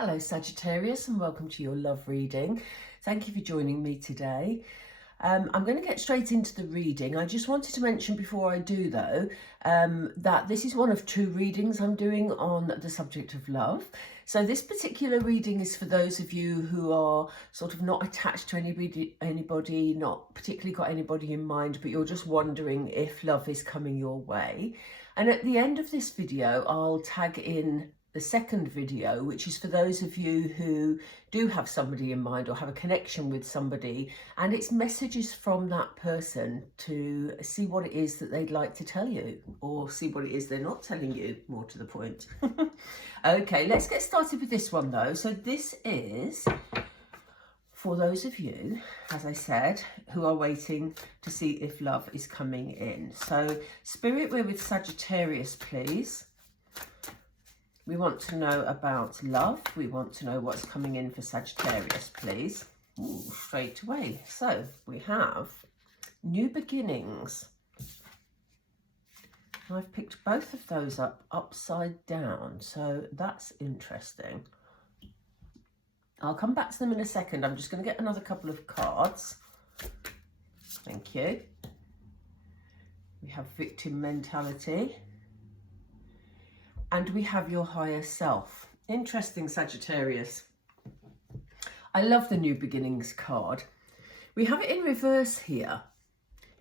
Hello Sagittarius, and welcome to your love reading. Thank you for joining me today. I'm going to get straight into the reading. I just wanted to mention before I do though, that this is one of two readings I'm doing on the subject of love. So this particular reading is for those of you who are sort of not attached to anybody, not particularly got anybody in mind, but you're just wondering if love is coming your way. And at the end of this video, I'll tag in the second video, which is for those of you who do have somebody in mind or have a connection with somebody, and it's messages from that person to see what it is that they'd like to tell you, or see what it is they're not telling you, more to the point. Okay, let's get started with this one though. So this is for those of you, as I said, who are waiting to see if love is coming in. So Spirit, we're with Sagittarius, please. We want to know about love. We want to know what's coming in for Sagittarius, please. Ooh, straight away. So we have new beginnings. I've picked both of those up upside down, so that's interesting. I'll come back to them in a second. I'm just going to get another couple of cards. Thank you. We have victim mentality. And we have your higher self. Interesting, Sagittarius. I love the new beginnings card. We have it in reverse here.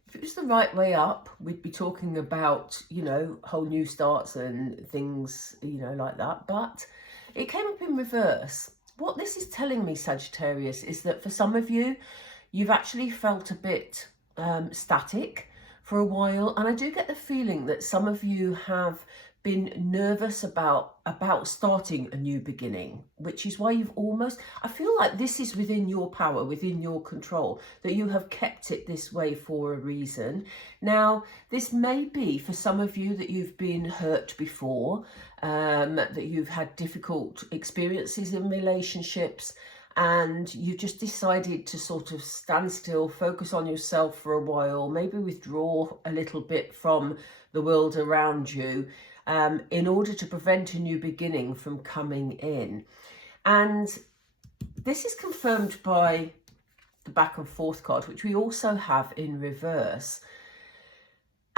If it was the right way up, we'd be talking about, you know, whole new starts and things, you know, like that. But it came up in reverse. What this is telling me, Sagittarius, is that for some of you, you've actually felt a bit static for a while. And I do get the feeling that some of you have been nervous about starting a new beginning, which is why you've almost, I feel like this is within your power, within your control, that you have kept it this way for a reason. Now, this may be for some of you that you've been hurt before, that you've had difficult experiences in relationships, and you just decided to sort of stand still, focus on yourself for a while, maybe withdraw a little bit from the world around you, in order to prevent a new beginning from coming in. And this is confirmed by the back and forth card, which we also have in reverse.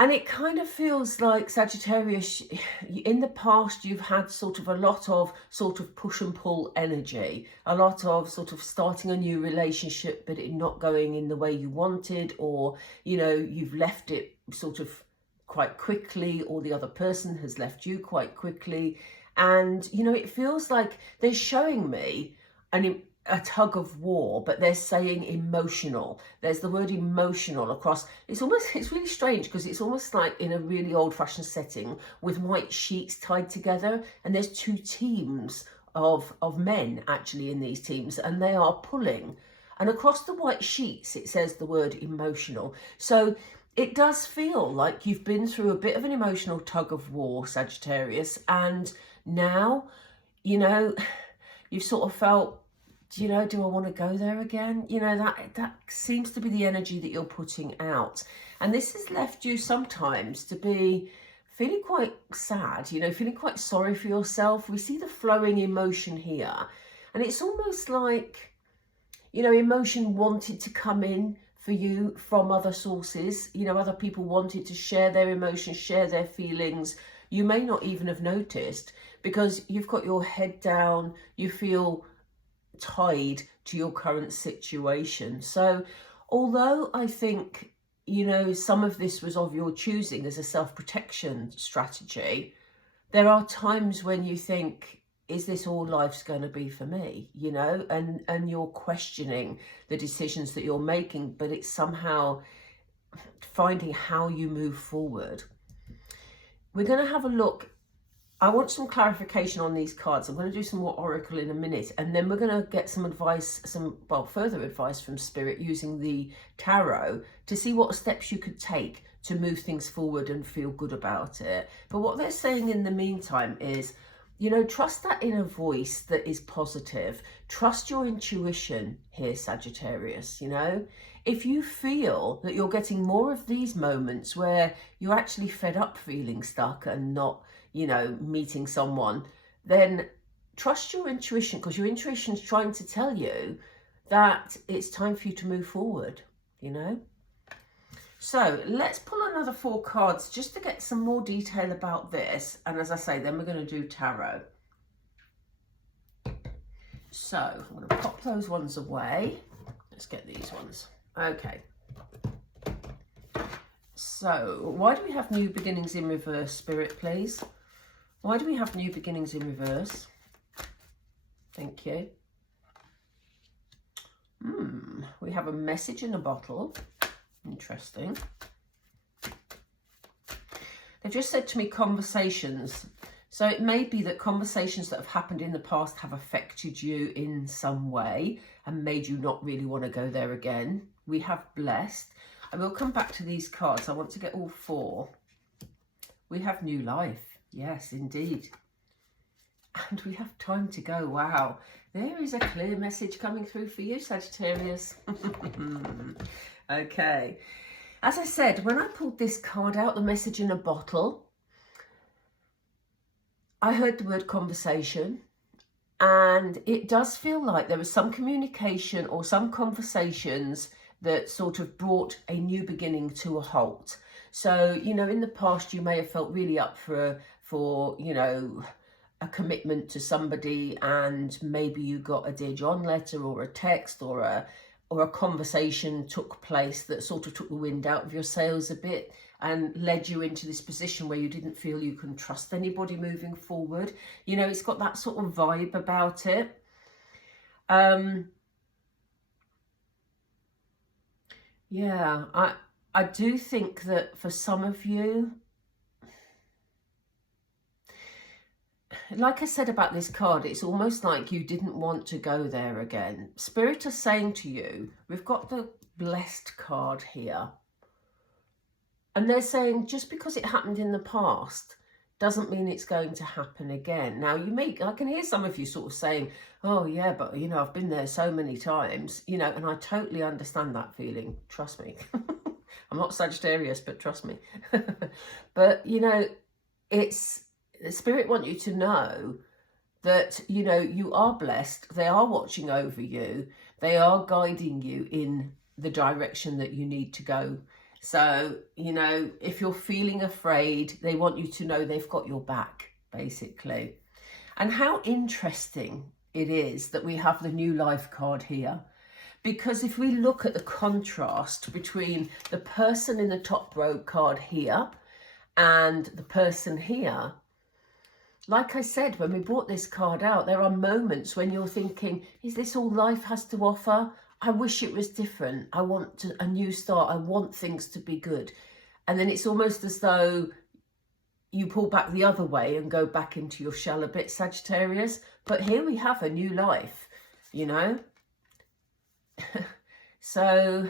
And it kind of feels like, Sagittarius, in the past, you've had sort of a lot of sort of push and pull energy, a lot of sort of starting a new relationship, but it not going in the way you wanted, or, you know, you've left it sort of quite quickly, or the other person has left you quite quickly. And, you know, it feels like they're showing me a tug of war, but they're saying emotional. There's the word emotional across. It's really strange, because it's almost like in a really old-fashioned setting with white sheets tied together, and there's two teams of men actually in these teams, and they are pulling. And across the white sheets, it says the word emotional. So it does feel like you've been through a bit of an emotional tug of war, Sagittarius, and now, you know, you've sort of felt, you know, do I want to go there again? You know, that seems to be the energy that you're putting out. And this has left you sometimes to be feeling quite sad, you know, feeling quite sorry for yourself. We see the flowing emotion here. And it's almost like, you know, emotion wanted to come in for you from other sources. You know, other people wanted to share their emotions, share their feelings. You may not even have noticed, because you've got your head down, you feel tied to your current situation. So although I think, you know, some of this was of your choosing as a self-protection strategy, there are times when you think, is this all life's going to be for me? You know, and you're questioning the decisions that you're making, but it's somehow finding how you move forward. We're going to have a look. I want some clarification on these cards. I'm going to do some more oracle in a minute, and then we're going to get some advice, further advice from Spirit using the tarot to see what steps you could take to move things forward and feel good about it. But what they're saying in the meantime is, you know, trust that inner voice that is positive. Trust your intuition here, Sagittarius, you know. If you feel that you're getting more of these moments where you're actually fed up feeling stuck and not, you know, meeting someone, then trust your intuition, because your intuition is trying to tell you that it's time for you to move forward, you know. So let's pull another 4 cards just to get some more detail about this. And as I say, then we're going to do tarot. So I'm going to pop those ones away. Let's get these ones. Okay. So why do we have new beginnings in reverse, Spirit, please? Why do we have new beginnings in reverse? Thank you. We have a message in a bottle. Interesting. They've just said to me conversations. So it may be that conversations that have happened in the past have affected you in some way and made you not really want to go there again. We have blessed. I will come back to these cards. I want to get all 4. We have new life. Yes, indeed. And we have time to go. Wow. There is a clear message coming through for you, Sagittarius. Okay. As I said, when I pulled this card out, the message in a bottle, I heard the word conversation, and it does feel like there was some communication or some conversations that sort of brought a new beginning to a halt. So, you know, in the past, you may have felt really up for you know, a commitment to somebody, and maybe you got a Dear John letter or a text or a conversation took place that sort of took the wind out of your sails a bit and led you into this position where you didn't feel you can trust anybody moving forward. You know, it's got that sort of vibe about it. Yeah, I do think that for some of you, like I said about this card, it's almost like you didn't want to go there again. Spirit are saying to you, we've got the blessed card here. And they're saying just because it happened in the past doesn't mean it's going to happen again. Now, I can hear some of you sort of saying, oh yeah, but you know, I've been there so many times, you know, and I totally understand that feeling. Trust me. I'm not Sagittarius, but trust me. But, you know, Spirit want you to know that, you know, you are blessed. They are watching over you. They are guiding you in the direction that you need to go. So, you know, if you're feeling afraid, they want you to know they've got your back, basically. And how interesting it is that we have the new life card here. Because if we look at the contrast between the person in the top row card here and the person here, like I said, when we brought this card out, there are moments when you're thinking, is this all life has to offer? I wish it was different. I want a new start. I want things to be good. And then it's almost as though you pull back the other way and go back into your shell a bit, Sagittarius. But here we have a new life, you know. So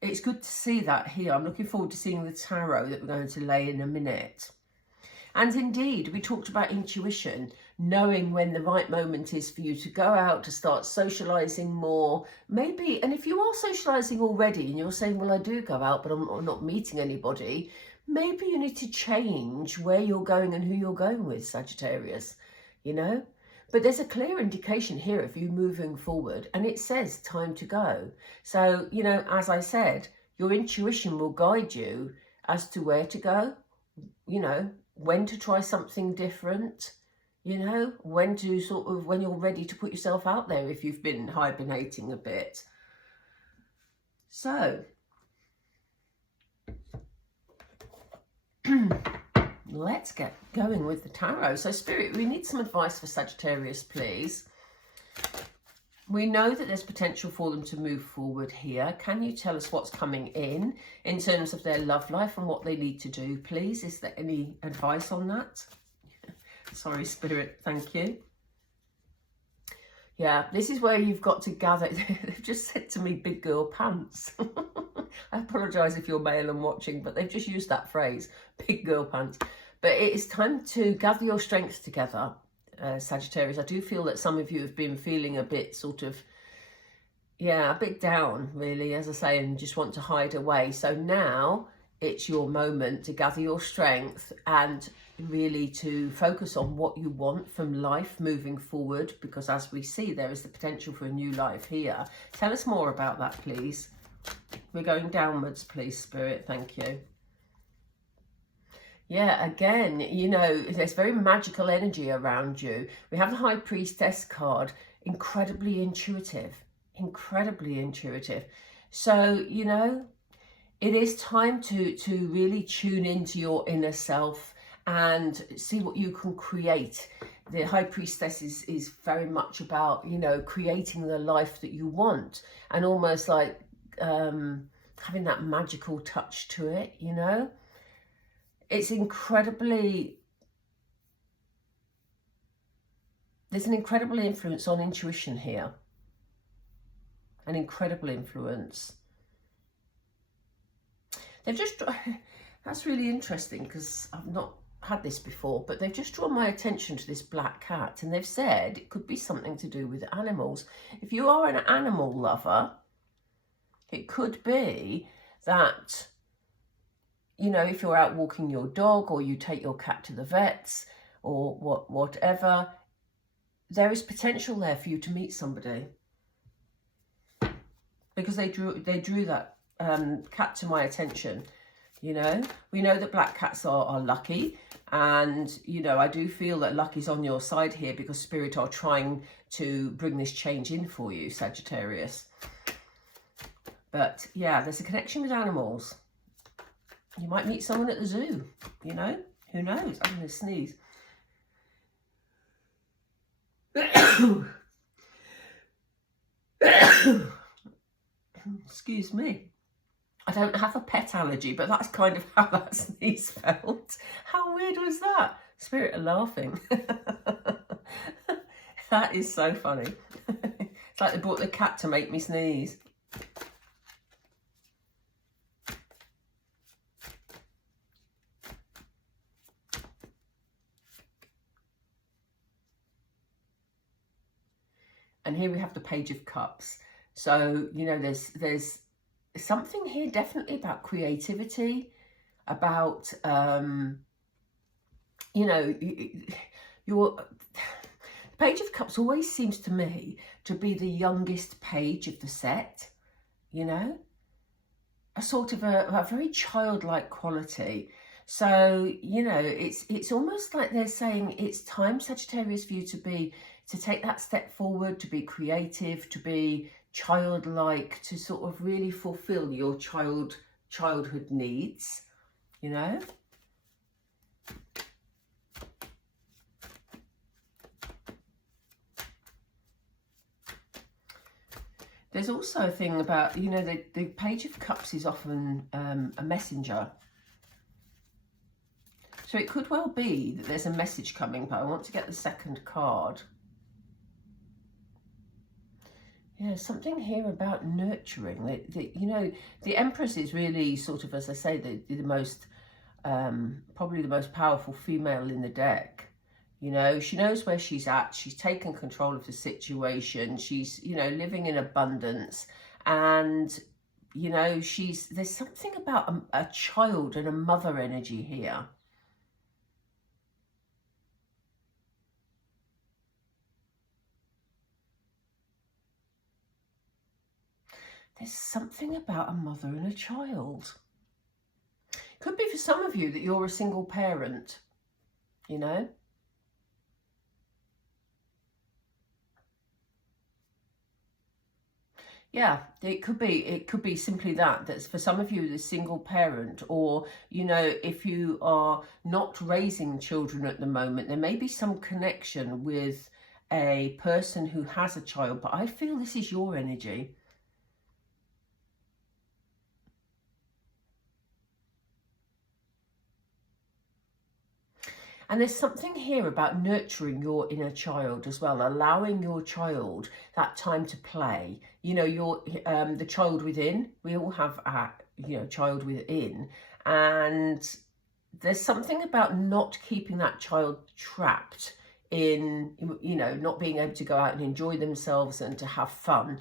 it's good to see that here. I'm looking forward to seeing the tarot that we're going to lay in a minute. And indeed, we talked about intuition, knowing when the right moment is for you to go out, to start socialising more. Maybe, and if you are socialising already and you're saying, well, I do go out, but I'm not meeting anybody, maybe you need to change where you're going and who you're going with, Sagittarius, you know? But there's a clear indication here of you moving forward, and it says time to go. So, you know, as I said, your intuition will guide you as to where to go, you know, when to try something different, you know, when you're ready to put yourself out there if you've been hibernating a bit. So, let's get going with the tarot. So, Spirit, we need some advice for Sagittarius, please. We know that there's potential for them to move forward here. Can you tell us what's coming in terms of their love life and what they need to do, please? Is there any advice on that? Sorry, Spirit, thank you. Yeah, this is where you've got to gather. They've just said to me, big girl pants. I apologise if you're male and watching, but they've just used that phrase, big girl pants. But it is time to gather your strength together. Sagittarius, I do feel that some of you have been feeling a bit sort of, yeah, a bit down, really, as I say, and just want to hide away. So now it's your moment to gather your strength and really to focus on what you want from life moving forward, because as we see, there is the potential for a new life here. Tell us more about that, please. We're going downwards, please, Spirit. Thank you. Yeah, again, you know, there's very magical energy around you. We have the High Priestess card, incredibly intuitive, incredibly intuitive. So, you know, it is time to really tune into your inner self and see what you can create. The High Priestess is very much about, you know, creating the life that you want, and almost like having that magical touch to it, you know. It's incredibly, there's an incredible influence on intuition here. An incredible influence. They've just, that's really interesting because I've not had this before, but they've just drawn my attention to this black cat, and they've said it could be something to do with animals. If you are an animal lover, it could be that, you know, if you're out walking your dog or you take your cat to the vets or whatever, there is potential there for you to meet somebody. Because they drew that cat to my attention, you know. We know that black cats are lucky, and, you know, I do feel that luck is on your side here because Spirit are trying to bring this change in for you, Sagittarius. But yeah, there's a connection with animals. You might meet someone at the zoo, you know, who knows? I'm going to sneeze. Excuse me. I don't have a pet allergy, but that's kind of how that sneeze felt. How weird was that? Spirit are laughing. That is so funny. It's like they brought the cat to make me sneeze. And here we have the Page of Cups. So, you know, there's something here definitely about creativity, about, you know, your Page of Cups always seems to me to be the youngest page of the set, you know, a sort of a very childlike quality. So, you know, it's almost like they're saying it's time, Sagittarius, for you to take that step forward, to be creative, to be childlike, to sort of really fulfill your childhood needs, you know. There's also a thing about, you know, the Page of Cups is often a messenger. So it could well be that there's a message coming, but I want to get the second card. Yeah, something here about nurturing. You know, the Empress is really sort of, as I say, the most, probably the most powerful female in the deck. You know, she knows where she's at. She's taken control of the situation. She's, you know, living in abundance. And, you know, there's something about a child and a mother energy here. There's something about a mother and a child. Could be for some of you that you're a single parent, you know. Yeah, it could be simply that's for some of you the single parent, or, you know, if you are not raising children at the moment, there may be some connection with a person who has a child, but I feel this is your energy. And there's something here about nurturing your inner child as well, allowing your child that time to play. You know, the child within. We all have a, you know, child within, and there's something about not keeping that child trapped in, you know, not being able to go out and enjoy themselves and to have fun.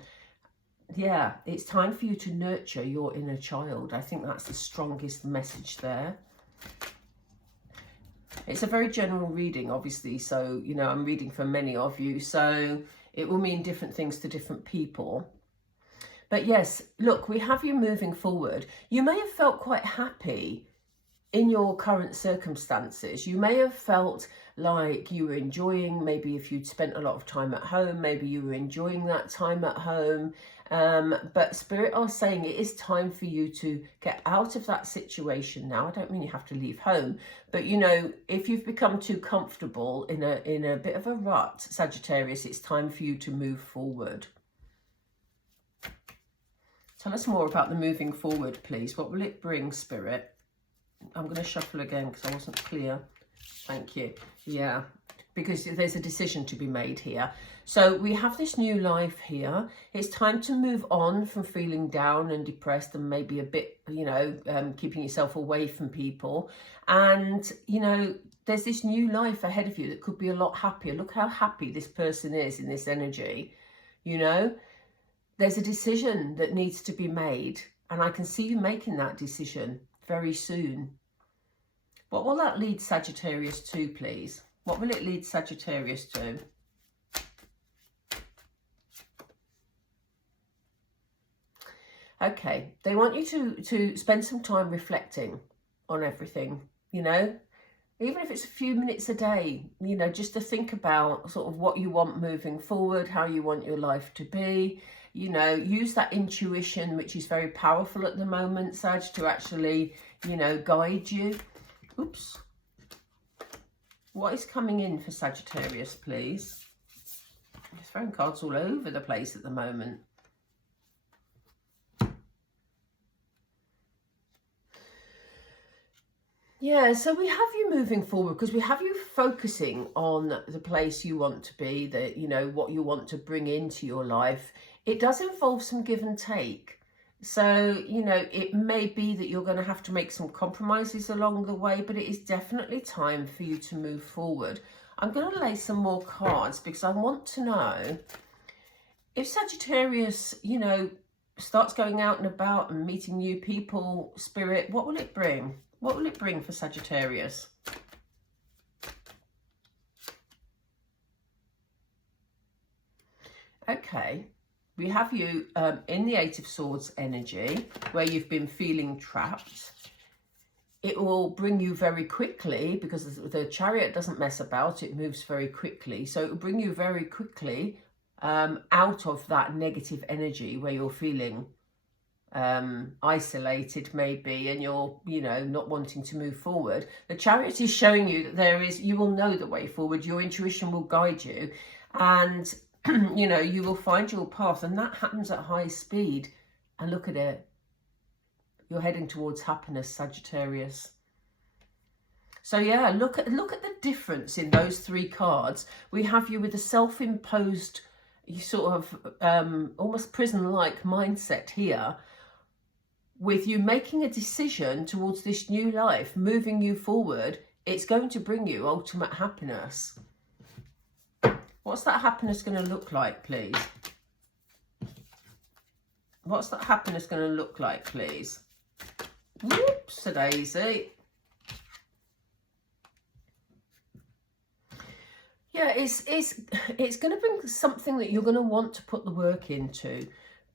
yeah, it's time for you to nurture your inner child. I think that's the strongest message there. It's a very general reading, obviously, so, you know, I'm reading for many of you, so it will mean different things to different people. But yes, look, we have you moving forward. You may have felt quite happy in your current circumstances. You may have felt like you were enjoying, maybe if you'd spent a lot of time at home, maybe you were enjoying that time at home. But Spirit are saying it is time for you to get out of that situation now. I don't mean you have to leave home, but you know, if you've become too comfortable in a bit of a rut, Sagittarius, it's time for you to move forward. Tell us more about the moving forward, please. What will it bring, Spirit? I'm going to shuffle again because I wasn't clear. Thank you. Yeah, because there's a decision to be made here. So we have this new life here. It's time to move on from feeling down and depressed and maybe a bit, you know, keeping yourself away from people. And, you know, there's this new life ahead of you that could be a lot happier. Look how happy this person is in this energy, you know. There's a decision that needs to be made, and I can see you making that decision very soon. What will that lead Sagittarius to, please? What will it lead Sagittarius to? Okay, they want you to spend some time reflecting on everything, you know, even if it's a few minutes a day, you know, just to think about sort of what you want moving forward, how you want your life to be. You know, use that intuition, which is very powerful at the moment, Sag, to actually, you know, guide you. Oops. What is coming in for Sagittarius, please? Just throwing cards all over the place at the moment. Yeah, so we have you moving forward because we have you focusing on the place you want to be, that, you know, what you want to bring into your life. It does involve some give and take. So, you know, it may be that you're going to have to make some compromises along the way, but it is definitely time for you to move forward. I'm going to lay some more cards because I want to know if Sagittarius, you know, starts going out and about and meeting new people, Spirit, what will it bring? What will it bring for Sagittarius? Okay, we have you in the Eight of Swords energy, where you've been feeling trapped. It will bring you very quickly, because the Chariot doesn't mess about, it moves very quickly. So it will bring you very quickly out of that negative energy where you're feeling isolated maybe, and you're, you know, not wanting to move forward. The Chariot is showing you that you will know the way forward. Your intuition will guide you, and you know, you will find your path, and that happens at high speed. And look at it, you're heading towards happiness, Sagittarius. So yeah, look at the difference in those three cards. We have you with a self-imposed sort of almost prison-like mindset here, with you making a decision towards this new life, moving you forward. It's going to bring you ultimate happiness. What's that happiness going to look like, please? What's that happiness going to look like, please? Whoops, a daisy. Yeah, it's going to bring something that you're going to want to put the work into,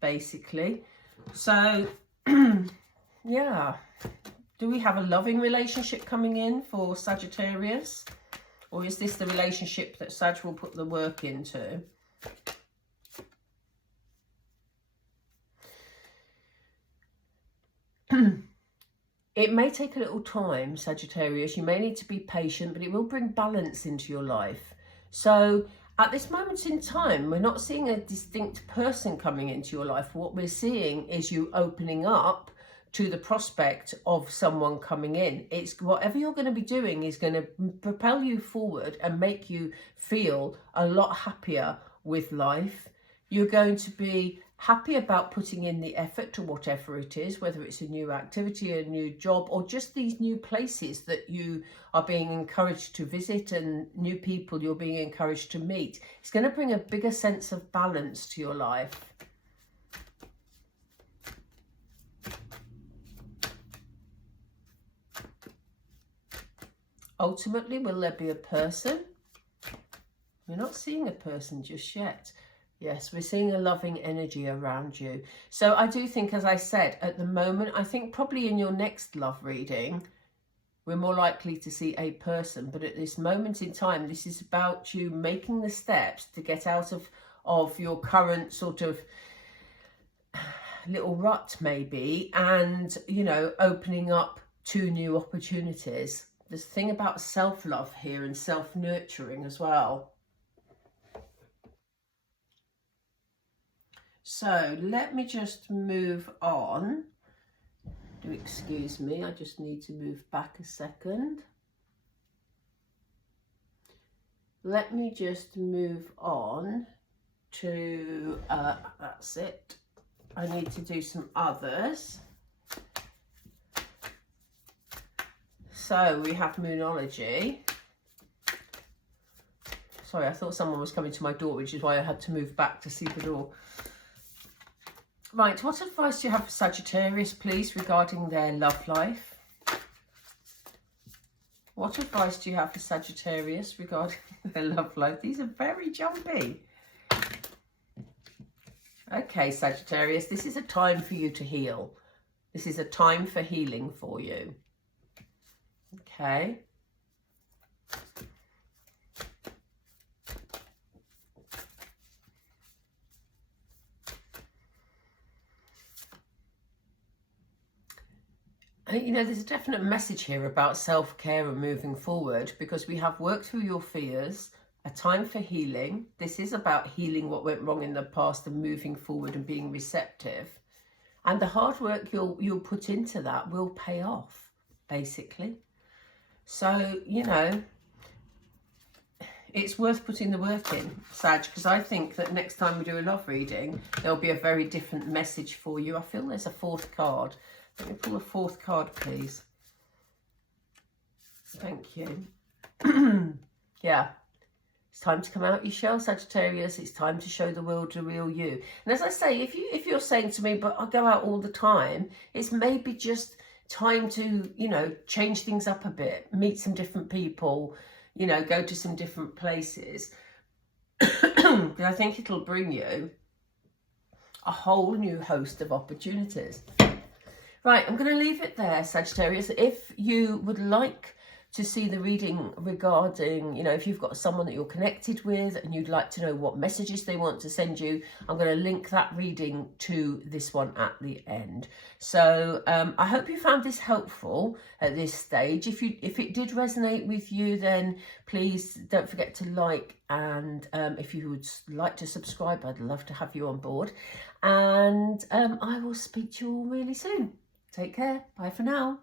basically. So, yeah. Do we have a loving relationship coming in for Sagittarius? Or is this the relationship that Sag will put the work into? It may take a little time, Sagittarius. You may need to be patient, but it will bring balance into your life. So at this moment in time, we're not seeing a distinct person coming into your life. What we're seeing is you opening up to the prospect of someone coming in. It's whatever you're going to be doing is going to propel you forward and make you feel a lot happier with life. You're going to be happy about putting in the effort to whatever it is, whether it's a new activity, a new job, or just these new places that you are being encouraged to visit and new people you're being encouraged to meet. It's going to bring a bigger sense of balance to your life. Ultimately, will there be a person? We're not seeing a person just yet. Yes, we're seeing a loving energy around you. So I do think, as I said, at the moment, I think probably in your next love reading, we're more likely to see a person. But at this moment in time, this is about you making the steps to get out of your current sort of little rut maybe, and, you know, opening up to new opportunities. There's a thing about self-love here and self-nurturing as well. So let me just move on. Do excuse me, I just need to move back a second. Let me just move on to, that's it. I need to do some others. So we have Moonology. Sorry, I thought someone was coming to my door, which is why I had to move back to see the door. Right, what advice do you have for Sagittarius, please, regarding their love life? What advice do you have for Sagittarius regarding their love life? These are very jumpy. Okay, Sagittarius, this is a time for you to heal. This is a time for healing for you. Okay. You know, there's a definite message here about self-care and moving forward, because we have worked through your fears, a time for healing. This is about healing what went wrong in the past and moving forward and being receptive. And the hard work you'll put into that will pay off, basically. So, you know, it's worth putting the work in, Sag, because I think that next time we do a love reading, there'll be a very different message for you. I feel there's a fourth card. Let me pull a fourth card, please. Thank you. Yeah. It's time to come out your shell, Sagittarius. It's time to show the world the real you. And as I say, if you're saying to me, but I go out all the time, it's maybe just time to, you know, change things up a bit, meet some different people, you know, go to some different places. Because I think it'll bring you a whole new host of opportunities. Right, I'm going to leave it there, Sagittarius. If you would like to see the reading regarding, you know, if you've got someone that you're connected with and you'd like to know what messages they want to send you, I'm going to link that reading to this one at the end. So I hope you found this helpful at this stage. If it did resonate with you, then please don't forget to like, and if you would like to subscribe, I'd love to have you on board. And I will speak to you all really soon. Take care. Bye for now.